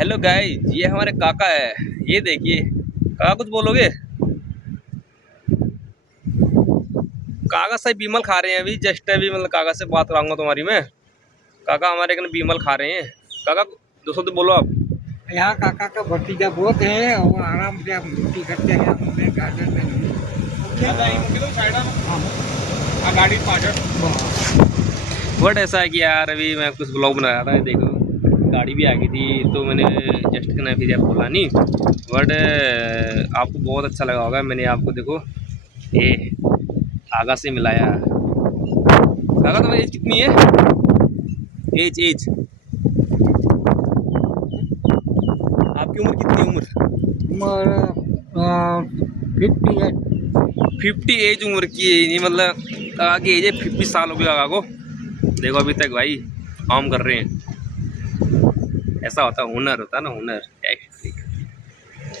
Hello guys, ये हमारे काका है। ये देखिए काका, कुछ बोलोगे? काका सही बीमल खा रहे हैं अभी जस्ट। अभी मतलब काका से बात कराऊंगा तुम्हारी मैं। काका हमारे कने बीमल खा रहे हैं। काका दोस्तों तो बोलो आप। यहाँ काका का भतीजा बहुत है और आराम से आप ड्यूटी करते हैं अपने गार्डन में। गाड़ी बट ऐसा है कि यार अभी मैं कुछ ब्लॉग बना रहा था, देखो गाड़ी भी आ गई थी तो मैंने जस्ट करना फिर यार बोला नहीं। बट आपको बहुत अच्छा लगा होगा। मैंने आपको देखो ये आगा से मिलाया। काका तुम्हारी एज कितनी है? एज एज आपकी उम्र कितनी है? उम्र उम्र 50 एज उम्र की है। नहीं मतलब काका की एज है 50 साल हो गया काका को। देखो अभी तक भाई काम कर रहे हैं। ऐसा होता है, हुनर होता है ना, हुनर।